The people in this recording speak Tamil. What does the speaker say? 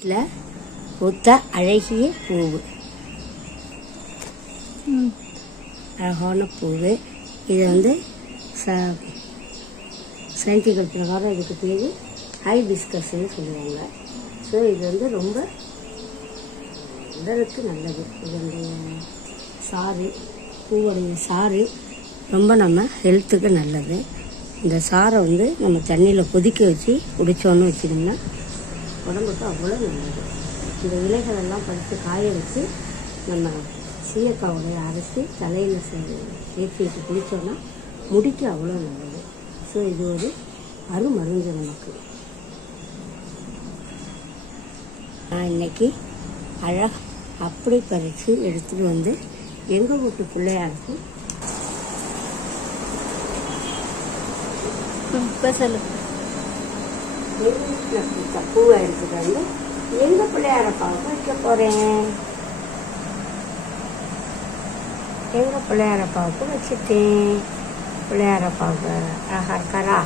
பூத்த அழகிய பூவு, அழகான பூவு. இது வந்து சயின்டிஃபிக் பிரகாரம் இதுக்கு பேர் ஹைபிஸ்கஸ்ன்னு சொல்லுவாங்க. ஸோ இது வந்து ரொம்ப உடலுக்கு நல்லது. இதனுடைய சாறு, பூவுடைய சாறு ரொம்ப நம்ம ஹெல்த்துக்கு நல்லது. இந்த சாரை வந்து நம்ம தண்ணியில் கொதிக்க வச்சு குடித்தோன்னு வச்சிட்டோம்னா உடம்புக்கு அவ்வளோ நல்லது. இந்த இலைகளெல்லாம் பறித்து காய வச்சு நம்ம சீயக்காவுடைய அரைச்சி தலையில் தேய்ச்சிட்டு குடித்தோன்னா முடிக்கு அவ்வளோ நல்லது. ஸோ இது ஒரு அருமருந்து நமக்கு. நான் இன்னைக்கு அழகாக அப்படி பறித்து எடுத்துகிட்டு வந்து எங்கள் வீட்டு பிள்ளையாருக்கு பூவை எடுத்துட்டு வந்து எங்க பிள்ளையாரப்பாவுக்கு வைக்க போறேன். எங்க பிள்ளையாரப்பாவுக்கு வச்சுட்டேன். பிள்ளையாரப்பாவுக்கு அழகா இருக்காரா?